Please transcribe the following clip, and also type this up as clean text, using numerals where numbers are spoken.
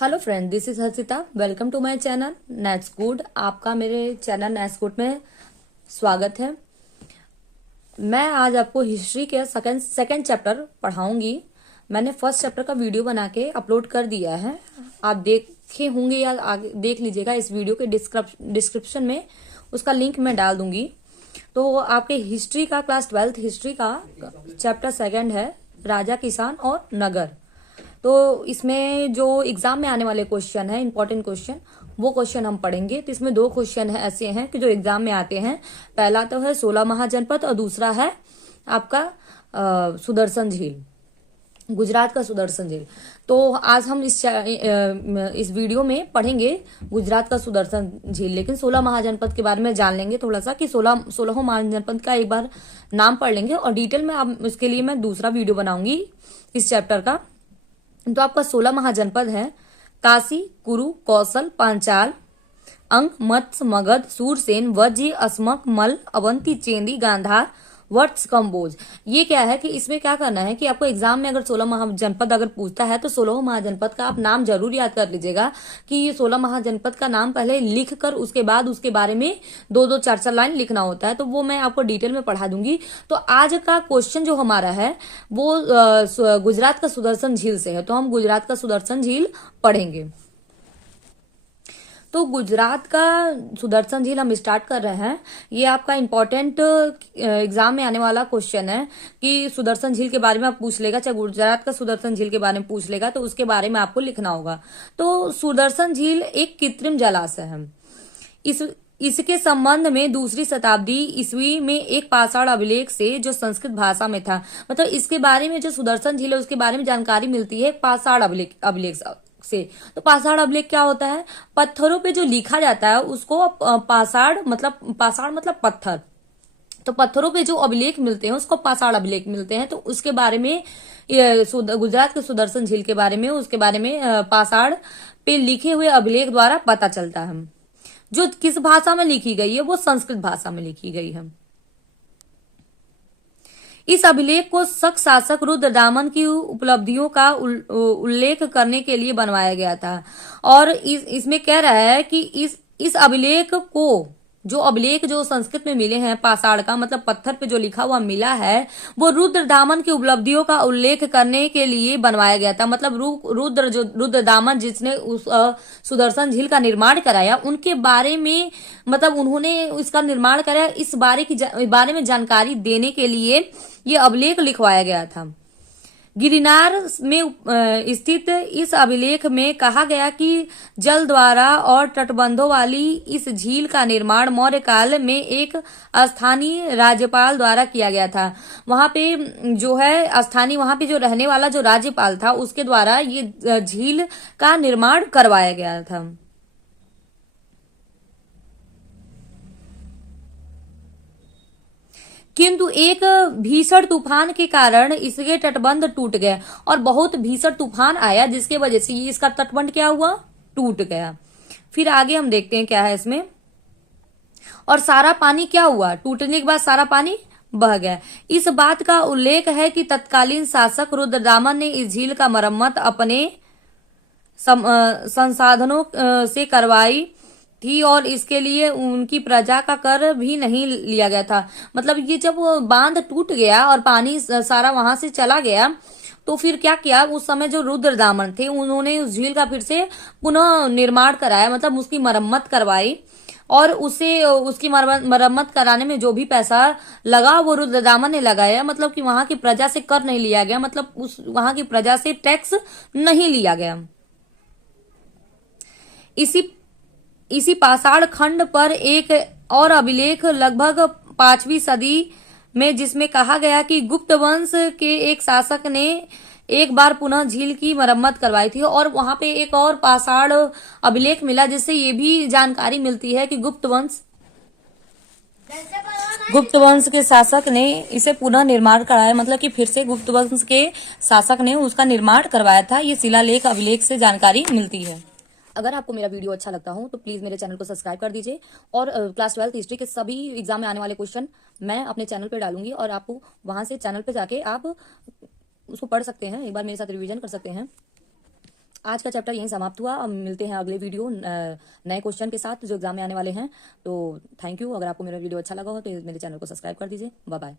Hello friend, this is Harshita. Welcome to my channel nets good. आपका मेरे channel nets good में स्वागत है। मैं आज आपको हिस्ट्री के सेकंड चैप्टर पढ़ाऊंगी। मैंने फर्स्ट चैप्टर का वीडियो बना के अपलोड कर दिया है, आप देखे होंगे या आगे देख लीजिएगा। इस वीडियो के डिस्क्रिप्शन में उसका लिंक मैं डाल दूंगी। तो आपके हिस्ट्री का क्लास 12th हिस्ट्री का चैप्टर सेकंड है राजा, किसान और नगर। तो इसमें जो एग्जाम में आने वाले क्वेश्चन है, इंपॉर्टेंट क्वेश्चन, वो क्वेश्चन हम पढ़ेंगे। तो इसमें दो क्वेश्चन है ऐसे हैं कि जो एग्जाम में आते हैं। पहला तो है 16 महाजनपद और दूसरा है आपका सुदर्शन झील, गुजरात का सुदर्शन झील। तो आज हम इस वीडियो में पढ़ेंगे गुजरात का सुदर्शन झील, लेकिन 16 महाजनपद के बारे में जान लेंगे थोड़ा सा कि 16 महाजनपद का एक बार नाम पढ़ लेंगे और डिटेल में अब इसके लिए मैं दूसरा वीडियो बनाऊंगी इस चैप्टर का। तो आपका 16 महाजनपद है काशी, कुरु, कौशल, पांचाल, अंग, मत्स्य, मगध, सूरसेन, वज्जी, अस्मक, मल, अवंती, चेंदी, गांधार, वत्स, कंबोज। ये क्या है कि इसमें क्या करना है कि आपको एग्जाम में अगर 16 महाजनपद अगर पूछता है तो 16 महाजनपद का आप नाम जरूर याद कर लीजिएगा कि ये 16 महाजनपद का नाम पहले लिख कर उसके बाद उसके बारे में दो दो चार चार लाइन लिखना होता है। तो वो मैं आपको डिटेल में पढ़ा दूंगी। तो आज का क्वेश्चन जो हमारा है वो गुजरात का सुदर्शन झील से है। तो हम गुजरात का सुदर्शन झील पढ़ेंगे। तो गुजरात का सुदर्शन झील हम स्टार्ट कर रहे हैं। ये आपका इंपॉर्टेंट एग्जाम में आने वाला क्वेश्चन है कि सुदर्शन झील के बारे में आप पूछ लेगा, चाहे गुजरात का सुदर्शन झील के बारे में पूछ लेगा तो उसके बारे में आपको लिखना होगा। तो सुदर्शन झील एक कृत्रिम जलाशय है। इसके संबंध में दूसरी शताब्दी ईस्वी में एक पाषाण अभिलेख से जो संस्कृत भाषा में था, मतलब इसके बारे में जो सुदर्शन झील है उसके बारे में जानकारी मिलती है पाषाण अभिलेख से। तो पाषाण अभिलेख क्या होता है? पत्थरों पे जो लिखा जाता है उसको पाषाण मतलब पत्थर। तो पत्थरों पे जो अभिलेख मिलते हैं उसको पाषाण अभिलेख मिलते हैं। तो उसके बारे में गुजरात के सुदर्शन झील के बारे में, उसके बारे में पाषाण पे लिखे हुए अभिलेख द्वारा पता चलता है। जो किस भाषा में लिखी गई है वो संस्कृत भाषा में लिखी गई है। इस अभिलेख को शक शासक रुद्रदामन की उपलब्धियों का उल्लेख करने के लिए बनवाया गया था। और इसमें कह रहा है कि इस अभिलेख को जो संस्कृत में मिले हैं पाषाण का मतलब पत्थर पे जो लिखा हुआ मिला है वो रुद्रदामन की उपलब्धियों का उल्लेख करने के लिए बनवाया गया था। मतलब रुद्रदामन जिसने उस सुदर्शन झील का निर्माण कराया उनके बारे में, मतलब उन्होंने इसका निर्माण कराया, इस बारे में जानकारी देने के लिए ये अभिलेख लिखवाया गया था। गिरनार में स्थित इस अभिलेख में कहा गया कि जल द्वारा और तटबंधों वाली इस झील का निर्माण मौर्य काल में एक स्थानीय राज्यपाल द्वारा किया गया था। वहां पे जो है स्थानीय, वहां पे जो रहने वाला जो राज्यपाल था उसके द्वारा ये झील का निर्माण करवाया गया था। किंतु एक भीषण तूफान के कारण इसके तटबंध टूट गए और बहुत भीषण तूफान आया जिसके वजह से ये इसका तटबंध क्या हुआ? टूट गया। फिर आगे हम देखते हैं क्या है इसमें। और सारा पानी क्या हुआ? टूटने के बाद सारा पानी बह गया। इस बात का उल्लेख है कि तत्कालीन शासक रुद्रदामन ने इस झील का मरम्मत अपने संसाधनों से करवाई थी और इसके लिए उनकी प्रजा का कर भी नहीं लिया गया था। मतलब ये जब बांध टूट गया और पानी सारा वहां से चला गया तो फिर क्या किया, उस समय जो रुद्रदामन थे उन्होंने उस झील का फिर से पुनः निर्माण कराया, मतलब उसकी मरम्मत करवाई। और उसकी मरम्मत कराने में जो भी पैसा लगा वो रुद्रदामन ने लगाया। मतलब कि वहां की प्रजा से कर नहीं लिया गया, मतलब वहां की प्रजा से टैक्स नहीं लिया गया। इसी पाषाण खंड पर एक और अभिलेख लगभग 5वीं सदी में जिसमें कहा गया कि गुप्त वंश के एक शासक ने एक बार पुनः झील की मरम्मत करवाई थी। और वहां पे एक और पाषाण अभिलेख मिला जिससे ये भी जानकारी मिलती है कि गुप्त वंश के शासक ने इसे पुनः निर्माण कराया, मतलब कि फिर से गुप्त वंश के शासक ने उसका निर्माण करवाया था। ये शिलालेख अभिलेख से जानकारी मिलती है। अगर आपको मेरा वीडियो अच्छा लगता हो तो प्लीज मेरे चैनल को सब्सक्राइब कर दीजिए। और क्लास 12th हिस्ट्री के सभी एग्जाम में आने वाले क्वेश्चन मैं अपने चैनल पे डालूंगी और आपको वहां से चैनल पे जाके आप उसको पढ़ सकते हैं, एक बार मेरे साथ रिवीजन कर सकते हैं। आज का चैप्टर यहीं समाप्त हुआ। अब मिलते हैं अगले वीडियो नए क्वेश्चन के साथ जो एग्जाम में आने वाले हैं। तो थैंक यू। अगर आपको मेरा वीडियो अच्छा लगा हो तो मेरे चैनल को सब्सक्राइब कर दीजिए। Bye bye.